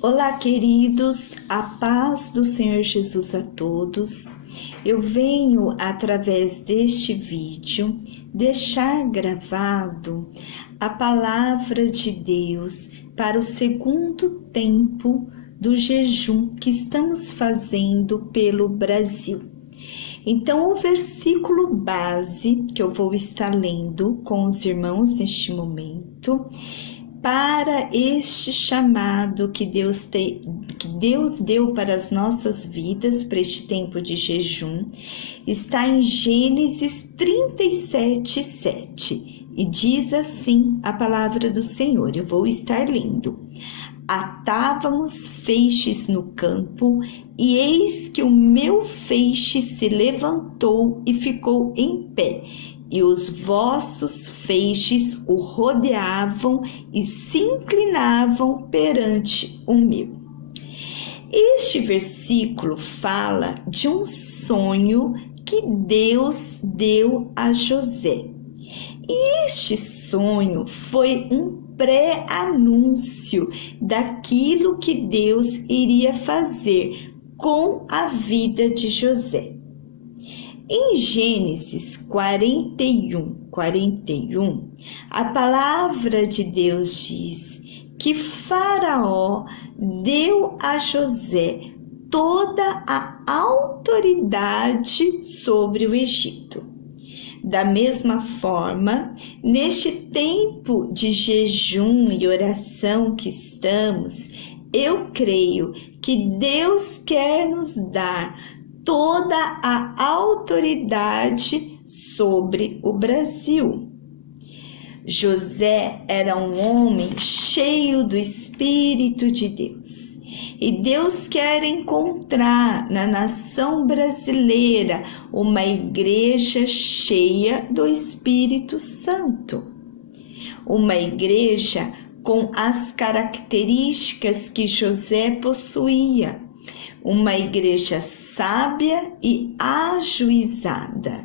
Olá, queridos, a paz do Senhor Jesus a todos. Eu venho, através deste vídeo, deixar gravado a palavra de Deus para o segundo tempo do jejum que estamos fazendo pelo Brasil. Então, o versículo base que eu vou estar lendo com os irmãos neste momento, para este chamado que Deus deu para as nossas vidas, para este tempo de jejum, está em Gênesis 37:7, e diz assim a palavra do Senhor. Eu vou estar lendo. Atávamos feixes no campo, e eis que o meu feixe se levantou e ficou em pé, e os vossos feixes o rodeavam e se inclinavam perante o meu. Este versículo fala de um sonho que Deus deu a José. E este sonho foi um pré-anúncio daquilo que Deus iria fazer com a vida de José. Em Gênesis 41, a palavra de Deus diz que Faraó deu a José toda a autoridade sobre o Egito. Da mesma forma, neste tempo de jejum e oração que estamos, eu creio que Deus quer nos dar toda a autoridade sobre o Brasil. José era um homem cheio do Espírito de Deus. E Deus quer encontrar na nação brasileira uma igreja cheia do Espírito Santo. Uma igreja com as características que José possuía. Uma igreja sábia e ajuizada,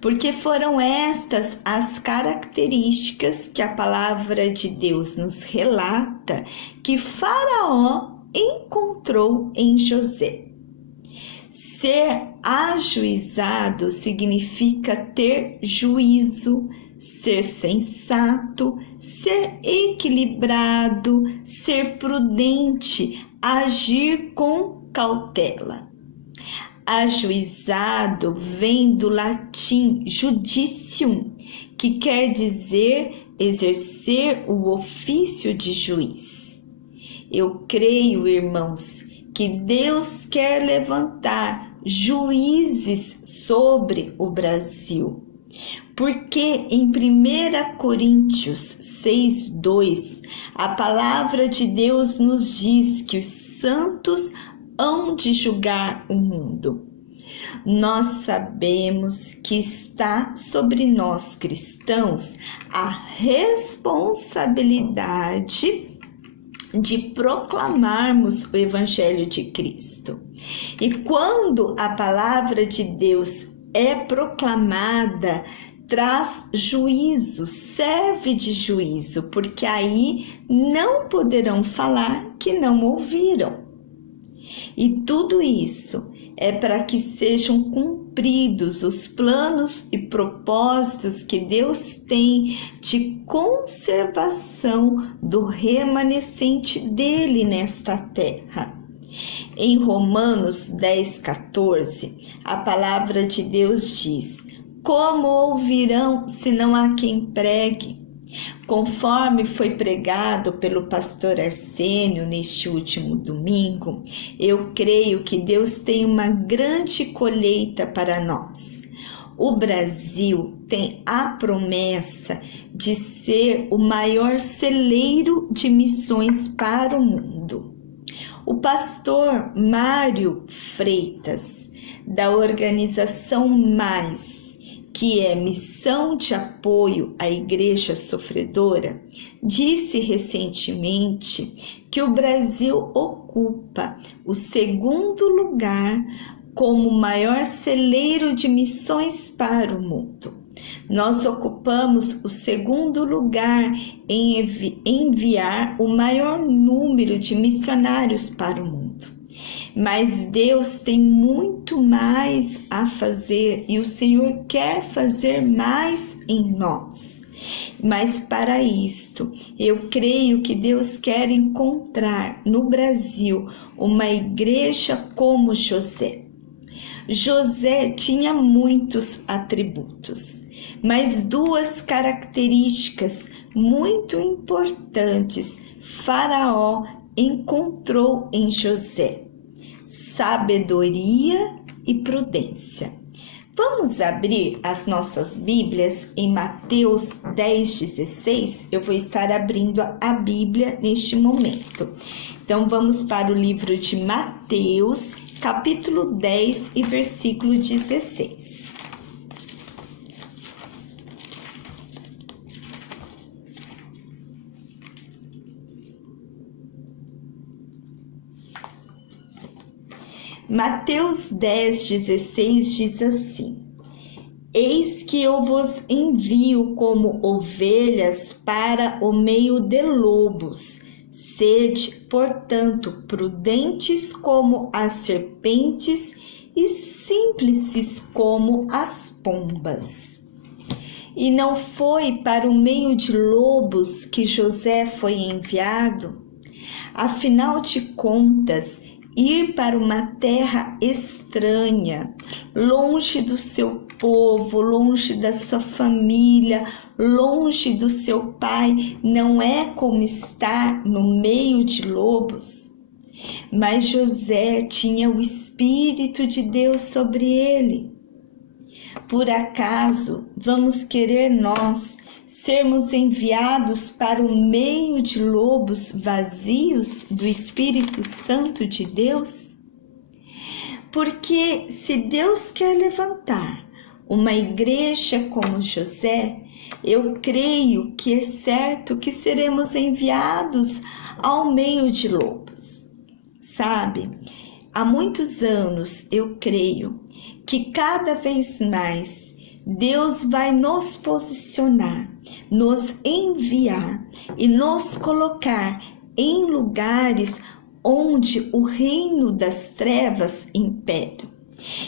porque foram estas as características que a palavra de Deus nos relata que Faraó encontrou em José. Ser ajuizado significa ter juízo, ser sensato, ser equilibrado, ser prudente, agir com cautela. Ajuizado vem do latim judicium, que quer dizer exercer o ofício de juiz. Eu creio, irmãos, que Deus quer levantar juízes sobre o Brasil. Porque em 1 Coríntios 6:2, a palavra de Deus nos diz que os santos hão de julgar o mundo. Nós sabemos que está sobre nós cristãos a responsabilidade de proclamarmos o Evangelho de Cristo. E quando a palavra de Deus é proclamada, traz juízo, serve de juízo, porque aí não poderão falar que não ouviram. E tudo isso é para que sejam cumpridos os planos e propósitos que Deus tem de conservação do remanescente dele nesta terra. Em Romanos 10:14, a palavra de Deus diz: como ouvirão se não há quem pregue? Conforme foi pregado pelo pastor Arsênio neste último domingo, eu creio que Deus tem uma grande colheita para nós. O Brasil tem a promessa de ser o maior celeiro de missões para o mundo. O pastor Mário Freitas, da organização Mais, que é Missão de Apoio à Igreja Sofredora, disse recentemente que o Brasil ocupa o segundo lugar como o maior celeiro de missões para o mundo. Nós ocupamos o segundo lugar em enviar o maior número de missionários para o mundo. Mas Deus tem muito mais a fazer e o Senhor quer fazer mais em nós. Mas para isto, eu creio que Deus quer encontrar no Brasil uma igreja como José. José tinha muitos atributos, mas duas características muito importantes Faraó encontrou em José: sabedoria e prudência. Vamos abrir as nossas Bíblias em Mateus 10:16. Eu vou estar abrindo a Bíblia neste momento. Então, vamos para o livro de Mateus, capítulo 10 e versículo 16. Mateus 10:16 diz assim: Eis que eu vos envio como ovelhas para o meio de lobos. Sede, portanto, prudentes como as serpentes e simples como as pombas. E não foi para o meio de lobos que José foi enviado? Afinal de contas, ir para uma terra estranha, longe do seu povo, longe da sua família, longe do seu pai, não é como estar no meio de lobos. Mas José tinha o Espírito de Deus sobre ele. Por acaso vamos querer nós sermos enviados para o meio de lobos vazios do Espírito Santo de Deus? Porque se Deus quer levantar uma igreja como José, eu creio que é certo que seremos enviados ao meio de lobos. Sabe, há muitos anos eu creio que cada vez mais Deus vai nos posicionar, nos enviar e nos colocar em lugares onde o reino das trevas impera.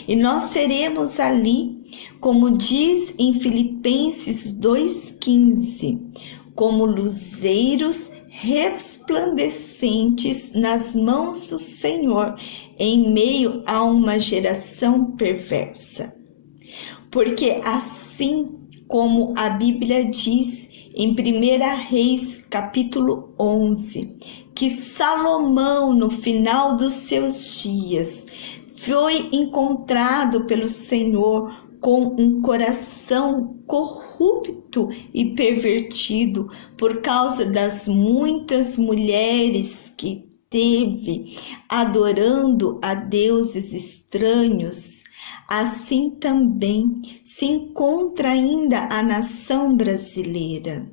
E nós seremos ali, como diz em Filipenses 2,15, como luzeiros resplandecentes nas mãos do Senhor, em meio a uma geração perversa. Porque assim como a Bíblia diz em 1 Reis, capítulo 11, que Salomão, no final dos seus dias, foi encontrado pelo Senhor com um coração corrupto e pervertido por causa das muitas mulheres que teve adorando a deuses estranhos. Assim também se encontra ainda a nação brasileira.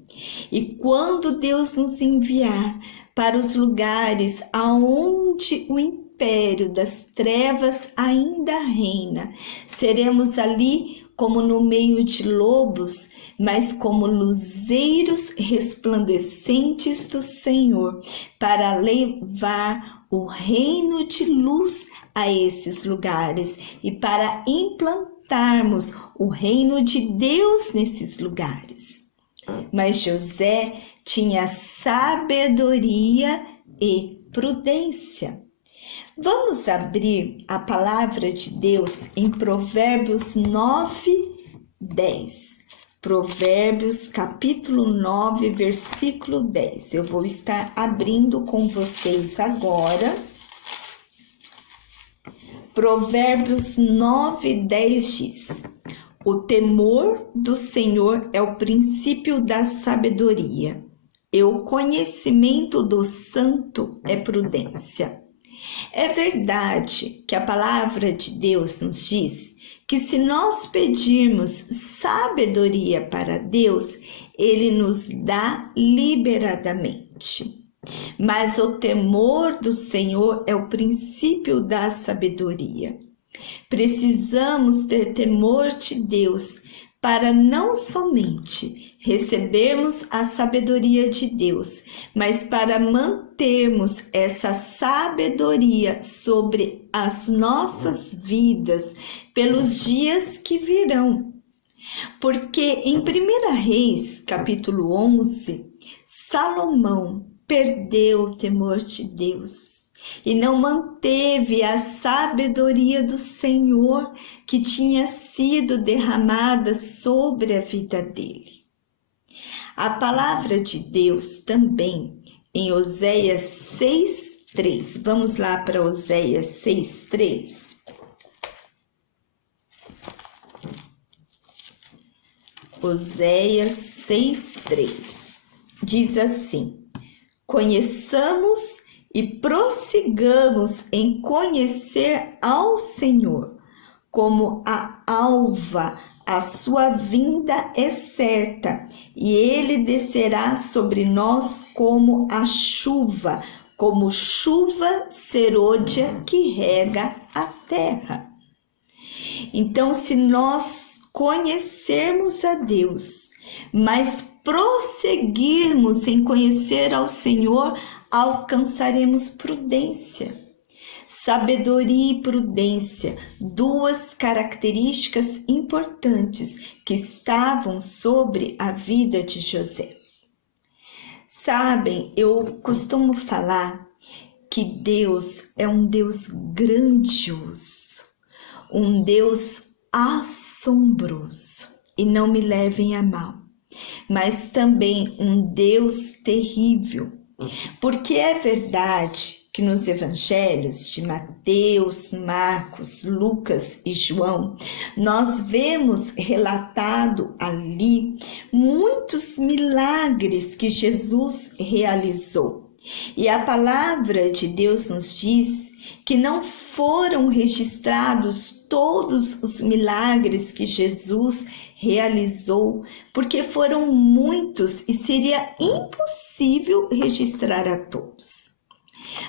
E quando Deus nos enviar para os lugares aonde o império das trevas ainda reina, seremos ali como no meio de lobos, mas como luzeiros resplandecentes do Senhor, para levar o reino de luz a esses lugares e para implantarmos o reino de Deus nesses lugares. Mas José tinha sabedoria e prudência. Vamos abrir a palavra de Deus em Provérbios 9:10. Provérbios capítulo 9, versículo 10. Eu vou estar abrindo com vocês agora. Provérbios 9:10 diz: O temor do Senhor é o princípio da sabedoria, e o conhecimento do santo é prudência. É verdade que a palavra de Deus nos diz que se nós pedirmos sabedoria para Deus, Ele nos dá liberadamente. Mas o temor do Senhor é o princípio da sabedoria. Precisamos ter temor de Deus para não somente recebermos a sabedoria de Deus, mas para mantermos essa sabedoria sobre as nossas vidas pelos dias que virão. Porque em 1 Reis, capítulo 11, Salomão perdeu o temor de Deus e não manteve a sabedoria do Senhor que tinha sido derramada sobre a vida dele. A palavra de Deus também em Oséias 6:3. Vamos lá para Oséias 6:3. Oséias 6:3 diz assim: conheçamos e prossigamos em conhecer ao Senhor, como a alva, a sua vinda é certa, e ele descerá sobre nós como a chuva, como chuva serôdia que rega a terra. Então, se nós conhecermos a Deus, mas prosseguirmos em conhecer ao Senhor, alcançaremos prudência. Sabedoria e prudência, duas características importantes que estavam sobre a vida de José. Sabem, eu costumo falar que Deus é um Deus grandioso, um Deus assombroso, e não me levem a mal, mas também um Deus terrível, porque é verdade que nos evangelhos de Mateus, Marcos, Lucas e João, nós vemos relatado ali muitos milagres que Jesus realizou. E a palavra de Deus nos diz que não foram registrados todos os milagres que Jesus realizou, porque foram muitos e seria impossível registrar a todos.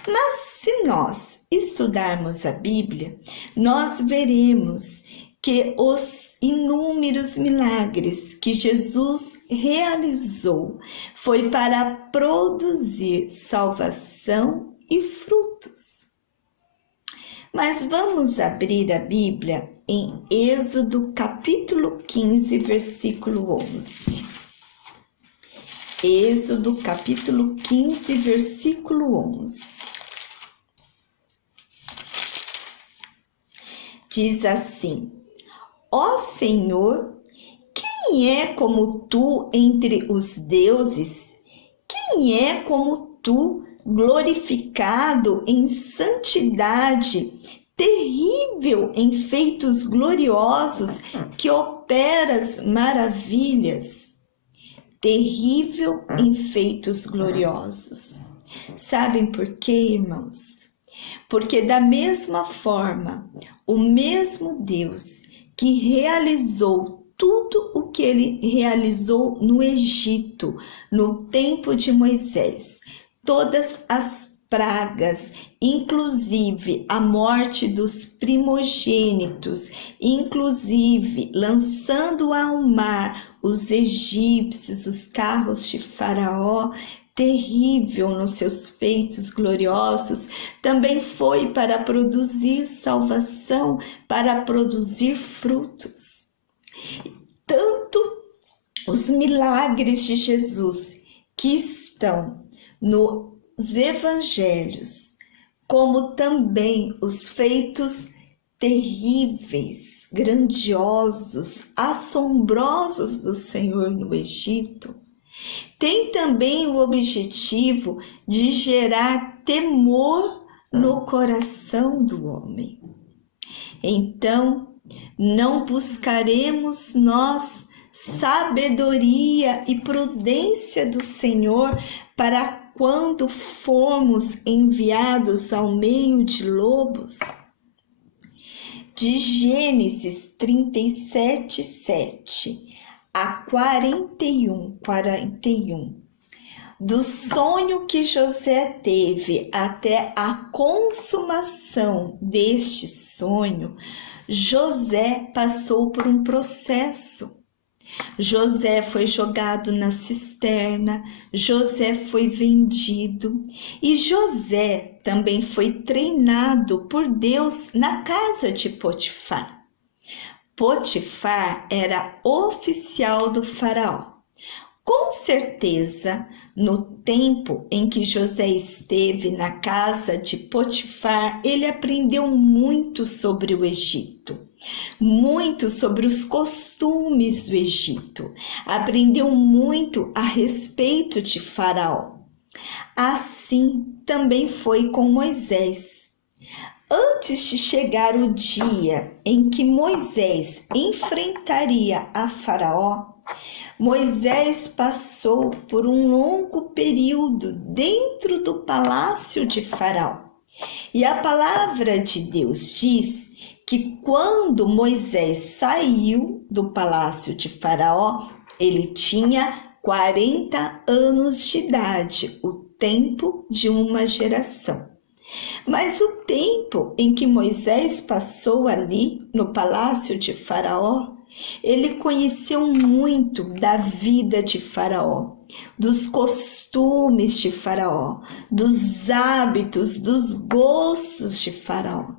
Mas se nós estudarmos a Bíblia, nós veremos que os inúmeros milagres que Jesus realizou foi para produzir salvação e frutos. Mas vamos abrir a Bíblia em Êxodo capítulo 15, versículo 11. Êxodo capítulo 15, versículo 11. Diz assim: Ó Senhor, quem é como tu entre os deuses? Quem é como tu, glorificado em santidade, terrível em feitos gloriosos, que operas maravilhas? Terrível em feitos gloriosos. Sabem por quê, irmãos? Porque da mesma forma, o mesmo Deus que realizou tudo o que ele realizou no Egito, no tempo de Moisés, todas as pragas, inclusive a morte dos primogênitos, inclusive lançando ao mar os egípcios, os carros de Faraó, terrível nos seus feitos gloriosos, também foi para produzir salvação, para produzir frutos. Tanto os milagres de Jesus que estão nos evangelhos, como também os feitos terríveis, grandiosos, assombrosos do Senhor no Egito, tem também o objetivo de gerar temor no coração do homem. Então, não buscaremos nós sabedoria e prudência do Senhor para quando formos enviados ao meio de lobos? De Gênesis 37, 7 a 41, do sonho que José teve até a consumação deste sonho, José passou por um processo. José foi jogado na cisterna, José foi vendido e José também foi treinado por Deus na casa de Potifar. Potifar era oficial do faraó. Com certeza, no tempo em que José esteve na casa de Potifar, ele aprendeu muito sobre o Egito, muito sobre os costumes do Egito, aprendeu muito a respeito de Faraó. Assim também foi com Moisés. Antes de chegar o dia em que Moisés enfrentaria a Faraó, Moisés passou por um longo período dentro do palácio de Faraó. E a palavra de Deus diz que quando Moisés saiu do palácio de Faraó, ele tinha 40 anos de idade, o tempo de uma geração. Mas o tempo em que Moisés passou ali no palácio de Faraó, ele conheceu muito da vida de Faraó, dos costumes de Faraó, dos hábitos, dos gostos de Faraó.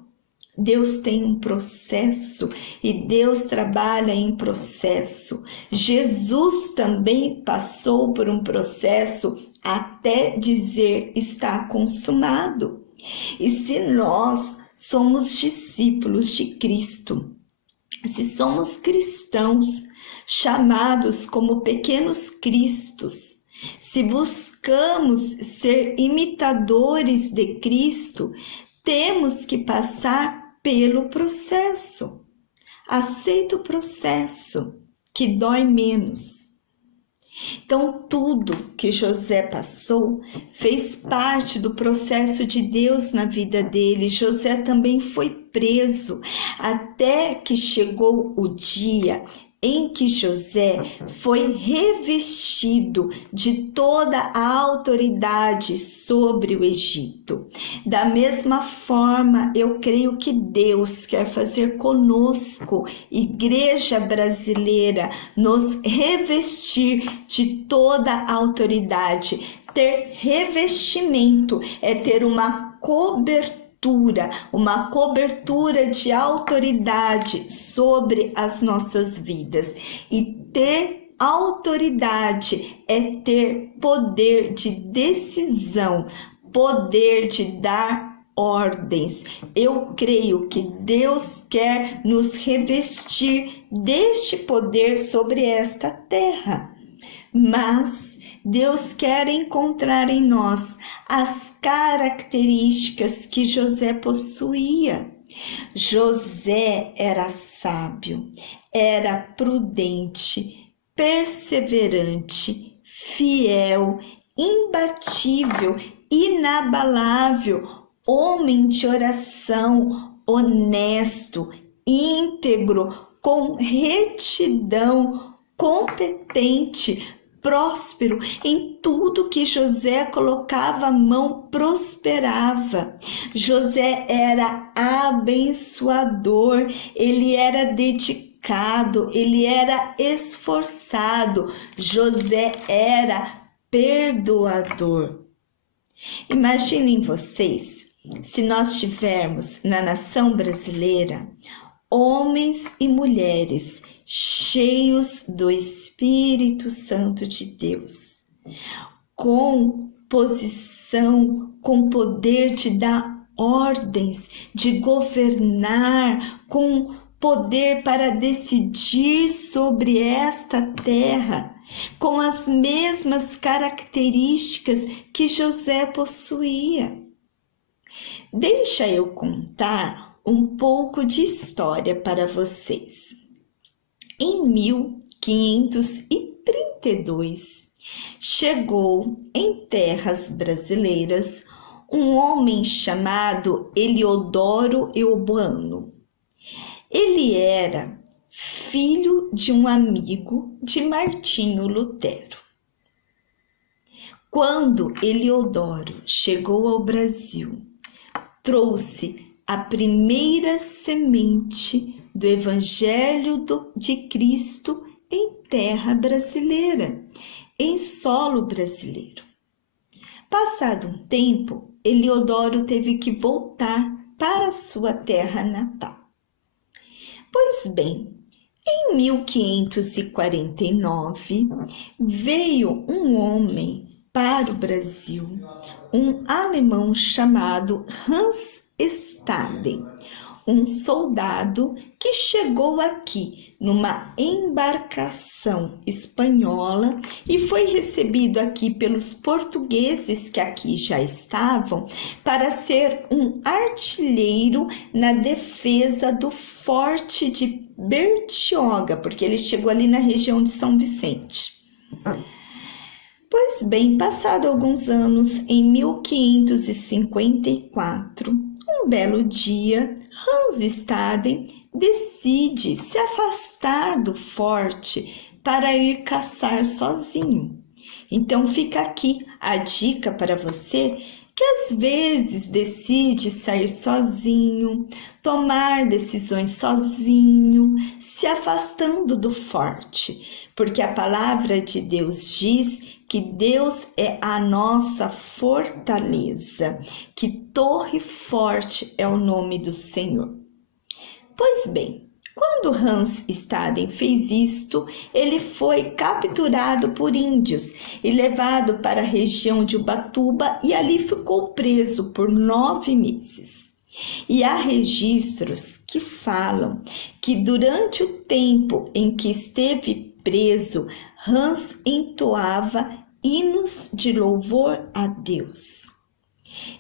Deus tem um processo e Deus trabalha em processo. Jesus também passou por um processo até dizer está consumado. E se nós somos discípulos de Cristo, se somos cristãos, chamados como pequenos cristos, se buscamos ser imitadores de Cristo, temos que passar pelo processo. Aceita o processo, que dói menos. Então, tudo que José passou fez parte do processo de Deus na vida dele. José também foi preso, até que chegou o dia em que José foi revestido de toda a autoridade sobre o Egito. Da mesma forma, eu creio que Deus quer fazer conosco, igreja brasileira, nos revestir de toda a autoridade. Ter revestimento é ter uma cobertura de autoridade sobre as nossas vidas. E ter autoridade é ter poder de decisão, poder de dar ordens. Eu creio que Deus quer nos revestir deste poder sobre esta terra. Mas Deus quer encontrar em nós as características que José possuía. José era sábio, era prudente, perseverante, fiel, imbatível, inabalável, homem de oração, honesto, íntegro, com retidão, competente, próspero. Em tudo que José colocava a mão prosperava. José era abençoador, ele era dedicado, ele era esforçado. José era perdoador. Imaginem vocês, se nós tivermos na nação brasileira homens e mulheres cheios do Espírito Santo de Deus, com posição, com poder de dar ordens, de governar, com poder para decidir sobre esta terra, com as mesmas características que José possuía. Deixa eu contar um pouco de história para vocês. Em 1532, chegou em terras brasileiras um homem chamado Eliodoro Euboano. Ele era filho de um amigo de Martinho Lutero. Quando Eliodoro chegou ao Brasil, trouxe a primeira semente do Evangelho de Cristo em terra brasileira, em solo brasileiro. Passado um tempo, Eliodoro teve que voltar para sua terra natal. Pois bem, em 1549, veio um homem para o Brasil, um alemão chamado Hans Staden, um soldado que chegou aqui numa embarcação espanhola e foi recebido aqui pelos portugueses que aqui já estavam para ser um artilheiro na defesa do forte de Bertioga, porque ele chegou ali na região de São Vicente. Pois bem, passado alguns anos, em 1554, um belo dia, Hans Staden decide se afastar do forte para ir caçar sozinho. Então fica aqui a dica para você que às vezes decide sair sozinho, tomar decisões sozinho, se afastando do forte, porque a palavra de Deus diz que Deus é a nossa fortaleza, que torre forte é o nome do Senhor. Pois bem, quando Hans Staden fez isto, ele foi capturado por índios e levado para a região de Ubatuba e ali ficou preso por 9 meses. E há registros que falam que durante o tempo em que esteve preso, Hans entoava hinos de louvor a Deus.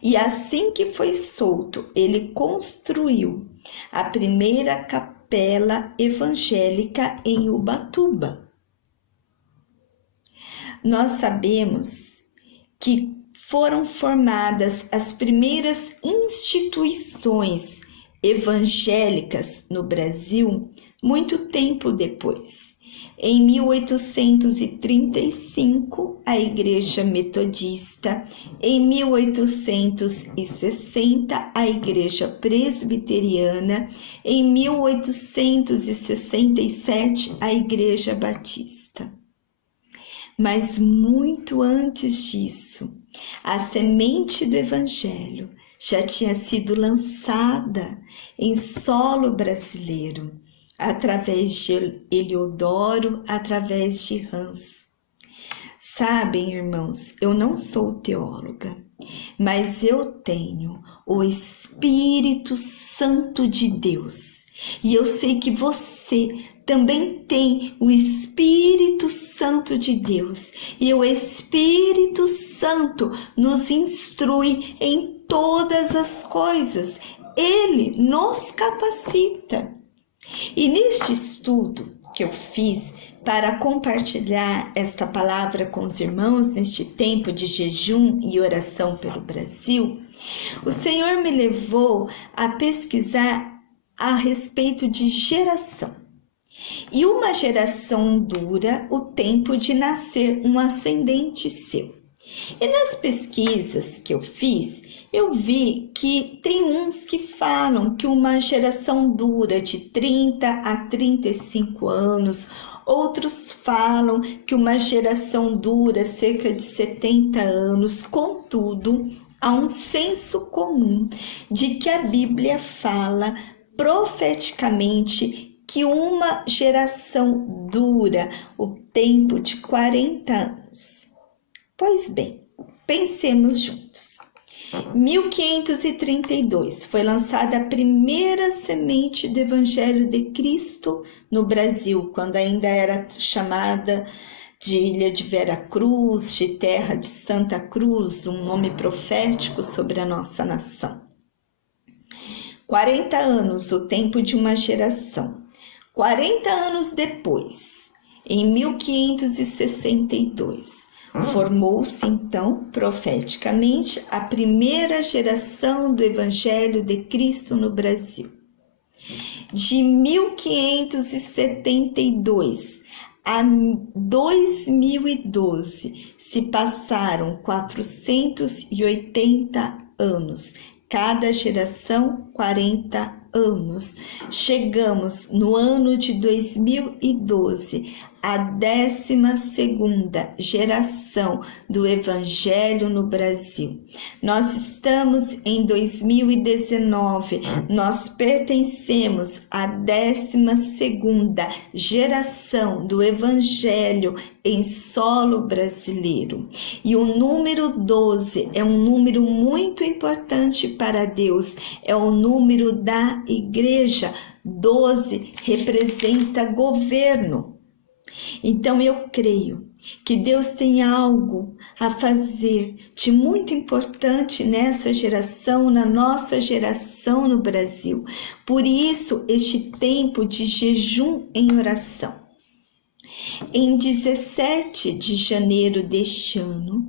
E assim que foi solto, ele construiu a primeira capela evangélica em Ubatuba. Nós sabemos que foram formadas as primeiras instituições evangélicas no Brasil muito tempo depois. Em 1835, a Igreja Metodista, em 1860, a Igreja Presbiteriana, em 1867, a Igreja Batista. Mas muito antes disso, a semente do Evangelho já tinha sido lançada em solo brasileiro, através de Eliodoro, através de Hans. Sabem, irmãos, eu não sou teóloga, mas eu tenho o Espírito Santo de Deus. E eu sei que você também tem o Espírito Santo de Deus. E o Espírito Santo nos instrui em todas as coisas. Ele nos capacita. E neste estudo que eu fiz para compartilhar esta palavra com os irmãos neste tempo de jejum e oração pelo Brasil, o Senhor me levou a pesquisar a respeito de geração. E uma geração dura o tempo de nascer um ascendente seu. E nas pesquisas que eu fiz, eu vi que tem uns que falam que uma geração dura de 30 a 35 anos, outros falam que uma geração dura cerca de 70 anos, contudo, há um senso comum de que a Bíblia fala profeticamente que uma geração dura o tempo de 40 anos. Pois bem, pensemos juntos. 1532 foi lançada a primeira semente do Evangelho de Cristo no Brasil, quando ainda era chamada de Ilha de Vera Cruz, de Terra de Santa Cruz, um nome profético sobre a nossa nação. 40 anos, o tempo de uma geração. 40 anos depois, em 1562, formou-se então, profeticamente, a primeira geração do Evangelho de Cristo no Brasil. De 1572 a 2012 se passaram 480 anos, cada geração 40 anos. Chegamos no ano de 2012 a 12ª geração do Evangelho no Brasil. Nós estamos em 2019, nós pertencemos à 12ª geração do Evangelho em solo brasileiro. E o número 12 é um número muito importante para Deus, é o número da igreja. 12 representa governo. Então eu creio que Deus tem algo a fazer de muito importante nessa geração, na nossa geração no Brasil. Por isso, este tempo de jejum em oração. Em 17 de janeiro deste ano,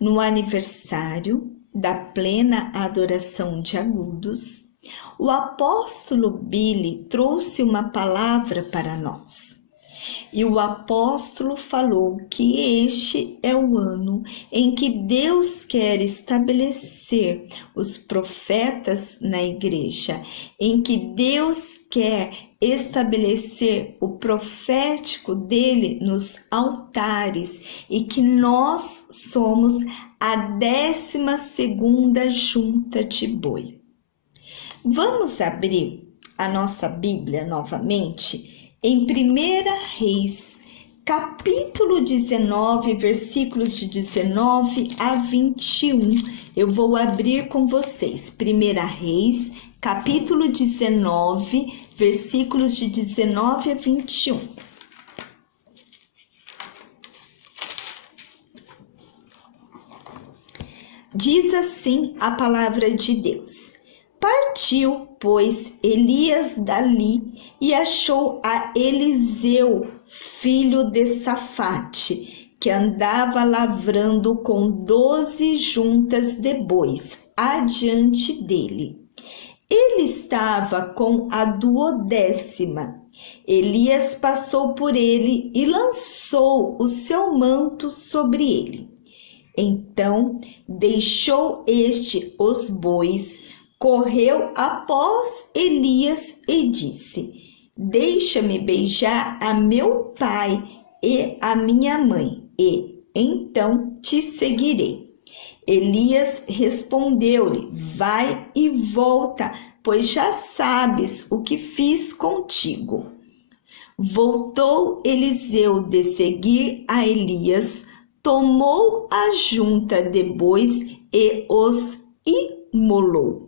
no aniversário da plena adoração de Agudos, o apóstolo Billy trouxe uma palavra para nós. E o apóstolo falou que este é o ano em que Deus quer estabelecer os profetas na igreja, em que Deus quer estabelecer o profético dele nos altares e que nós somos a 12ª junta de boi. Vamos abrir a nossa Bíblia novamente em 1 Reis, capítulo 19, versículos de 19 a 21. Eu vou abrir com vocês. 1 Reis, capítulo 19, versículos de 19 a 21. Diz assim a palavra de Deus. Partiu, pois, Elias dali e achou a Eliseu, filho de Safate, que andava lavrando com 12 juntas de bois adiante dele. Ele estava com a 12ª. Elias passou por ele e lançou o seu manto sobre ele. Então deixou este os bois, correu após Elias e disse: Deixa-me beijar a meu pai e a minha mãe, e então te seguirei. Elias respondeu-lhe: Vai e volta, pois já sabes o que fiz contigo. Voltou Eliseu de seguir a Elias, tomou a junta de bois e os imolou.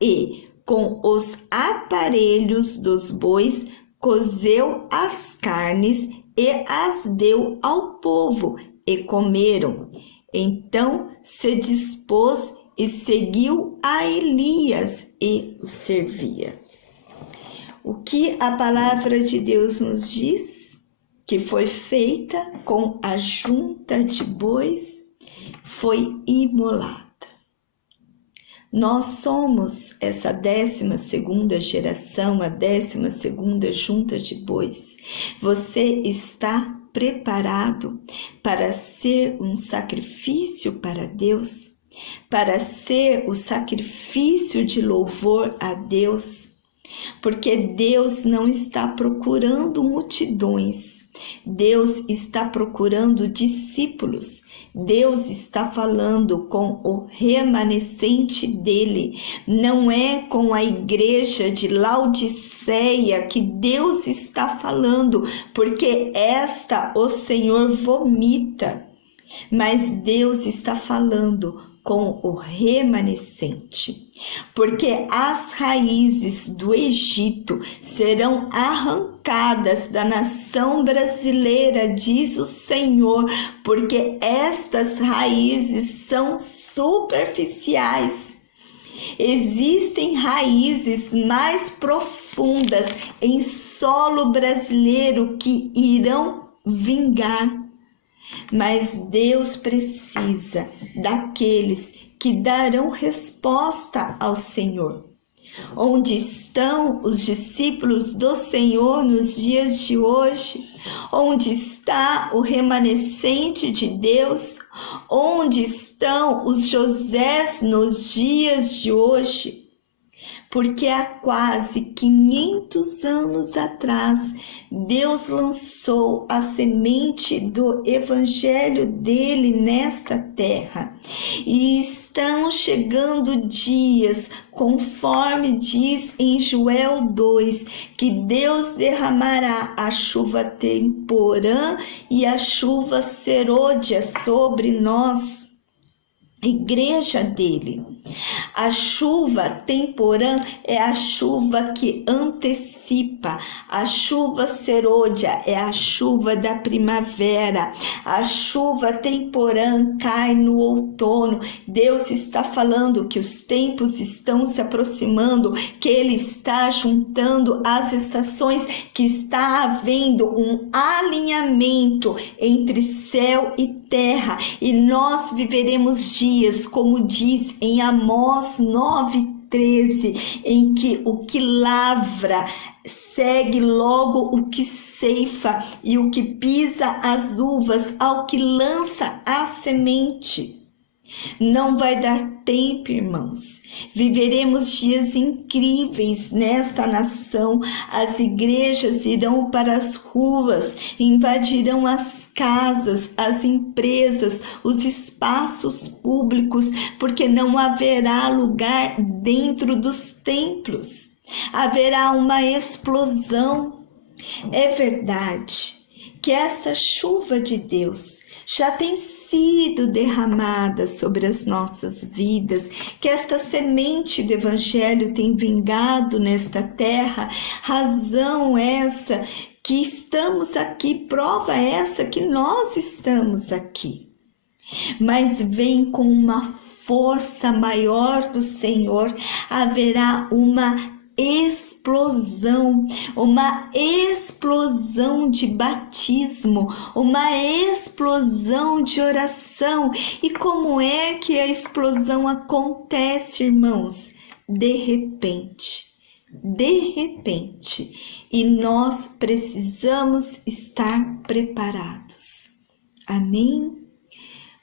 E, com os aparelhos dos bois, cozeu as carnes e as deu ao povo, e comeram. Então se dispôs e seguiu a Elias e o servia. O que a palavra de Deus nos diz? Que foi feita com a junta de bois, foi imolada. Nós somos essa 12ª geração, a 12ª junta de bois. Você está preparado para ser um sacrifício para Deus? Para ser o sacrifício de louvor a Deus? Porque Deus não está procurando multidões, Deus está procurando discípulos. Deus está falando com o remanescente dele, não é com a igreja de Laodiceia que Deus está falando, porque esta o Senhor vomita, mas Deus está falando com o remanescente, porque as raízes do Egito serão arrancadas da nação brasileira, diz o Senhor, porque estas raízes são superficiais. Existem raízes mais profundas em solo brasileiro que irão vingar. Mas Deus precisa daqueles que darão resposta ao Senhor. Onde estão os discípulos do Senhor nos dias de hoje? Onde está o remanescente de Deus? Onde estão os Josés nos dias de hoje? porque há quase 500 anos atrás, Deus lançou a semente do evangelho dele nesta terra. E estão chegando dias, conforme diz em Joel 2, que Deus derramará a chuva temporã e a chuva serôdia sobre nós, igreja dele. A chuva temporã é a chuva que antecipa, a chuva serôdia é a chuva da primavera, a chuva temporã cai no outono. Deus está falando que os tempos estão se aproximando, que Ele está juntando as estações, que está havendo um alinhamento entre céu e terra, e nós viveremos dias, como diz em Amós 9:13, em que o que lavra segue logo o que ceifa, e o que pisa as uvas ao que lança a semente. Não vai dar tempo, irmãos. Viveremos dias incríveis nesta nação. As igrejas irão para as ruas, invadirão as casas, as empresas, os espaços públicos, porque não haverá lugar dentro dos templos. Haverá uma explosão. É verdade que essa chuva de Deus já tem sido derramada sobre as nossas vidas, que esta semente do Evangelho tem vingado nesta terra, razão essa que estamos aqui, prova essa que nós estamos aqui. Mas vem com uma força maior do Senhor, haverá uma explosão de batismo, uma explosão de oração. E como é que a explosão acontece, irmãos? De repente. E nós precisamos estar preparados. Amém?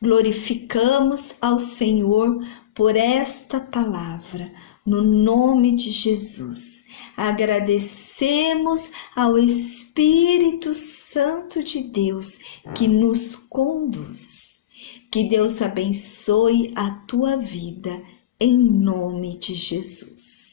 Glorificamos ao Senhor por esta palavra. No nome de Jesus, agradecemos ao Espírito Santo de Deus que nos conduz. Que Deus abençoe a tua vida, em nome de Jesus.